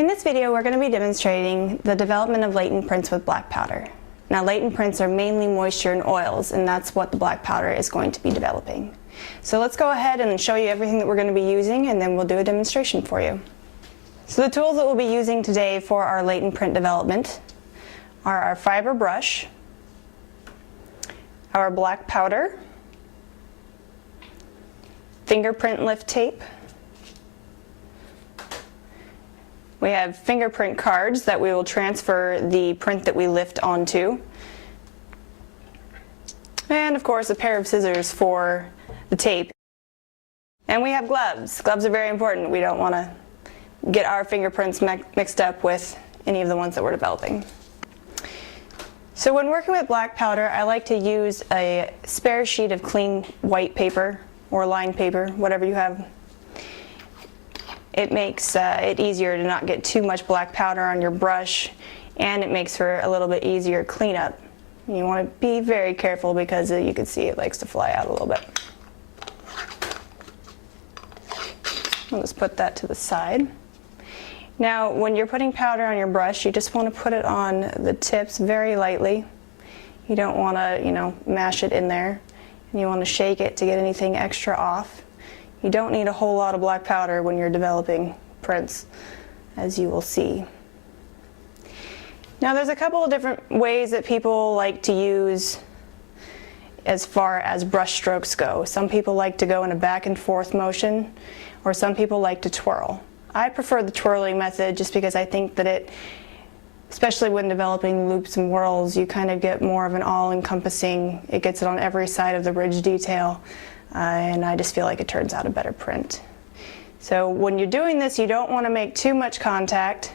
In this video, we're going to be demonstrating the development of latent prints with black powder. Now, latent prints are mainly moisture and oils, and that's what the black powder is going to be developing. So let's go ahead and show you everything that we're going to be using, and then we'll do a demonstration for you. So the tools that we'll be using today for our latent print development are our fiber brush, our black powder, fingerprint lift tape. We have fingerprint cards that we will transfer the print that we lift onto. And of course a pair of scissors for the tape. And we have gloves. Gloves are very important. We don't want to get our fingerprints mixed up with any of the ones that we're developing. So when working with black powder, I like to use a spare sheet of clean white paper or lined paper, whatever you have. It makes it easier to not get too much black powder on your brush, and it makes for a little bit easier cleanup. You want to be very careful because you can see it likes to fly out a little bit. I'll just put that to the side. Now, when you're putting powder on your brush, you just want to put it on the tips very lightly. You don't want to, mash it in there. And you want to shake it to get anything extra off. You don't need a whole lot of black powder when you're developing prints, as you will see. Now, there's a couple of different ways that people like to use as far as brush strokes go. Some people like to go in a back and forth motion, or some people like to twirl. I prefer the twirling method just because I think that it, especially when developing loops and whirls, you kind of get more of an all-encompassing, it gets it on every side of the ridge detail, and I just feel like it turns out a better print. So when you're doing this, you don't want to make too much contact.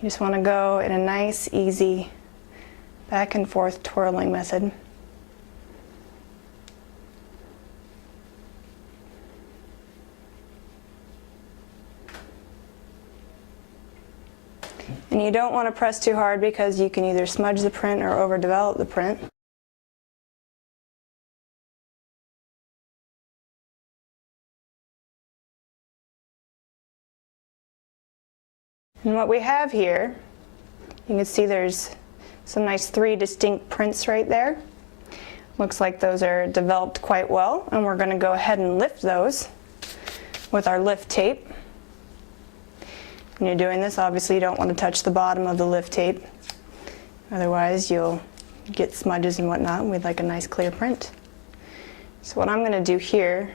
You just want to go in a nice, easy, back and forth twirling method. And you don't want to press too hard because you can either smudge the print or overdevelop the print. And what we have here, you can see there's some nice 3 distinct prints right there. Looks like those are developed quite well, and we're going to go ahead and lift those with our lift tape. When you're doing this, obviously you don't want to touch the bottom of the lift tape, otherwise you'll get smudges and whatnot, and we'd like a nice clear print. So what I'm going to do here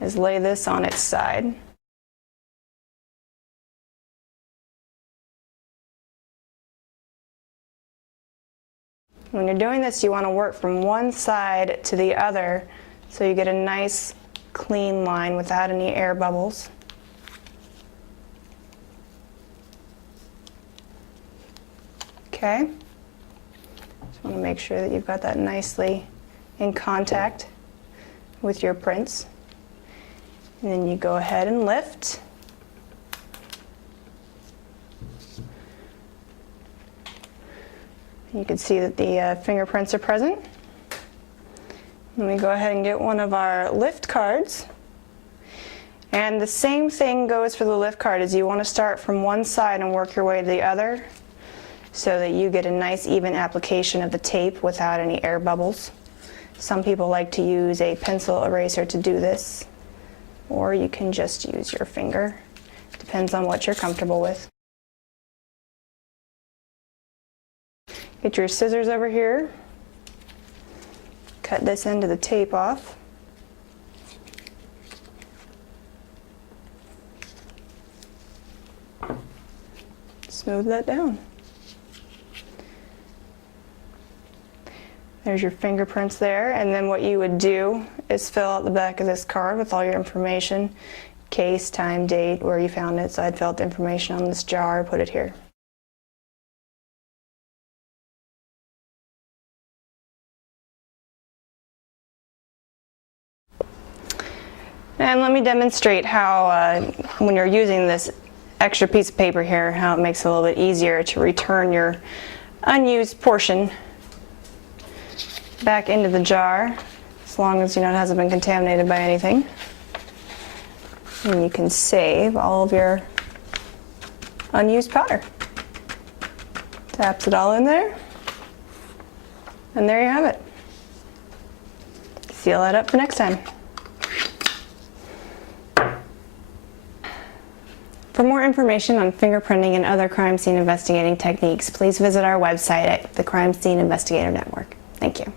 is lay this on its side. When you're doing this, you want to work from one side to the other so you get a nice clean line without any air bubbles. Okay, just want to make sure that you've got that nicely in contact with your prints. And then you go ahead and lift. You can see that the fingerprints are present. Let me go ahead and get one of our lift cards. And the same thing goes for the lift card, is you want to start from one side and work your way to the other, so that you get a nice even application of the tape without any air bubbles. Some people like to use a pencil eraser to do this, or you can just use your finger. Depends on what you're comfortable with. Get your scissors over here. Cut this end of the tape off. Smooth that down. There's your fingerprints there, and then what you would do is fill out the back of this card with all your information, case, time, date, where you found it. So I'd fill out the information on this jar, put it here. And let me demonstrate how, when you're using this extra piece of paper here, how it makes it a little bit easier to return your unused portion back into the jar, as long as it hasn't been contaminated by anything. And you can save all of your unused powder. Taps it all in there. And there you have it. Seal that up for next time. For more information on fingerprinting and other crime scene investigating techniques, please visit our website at the Crime Scene Investigator Network. Thank you.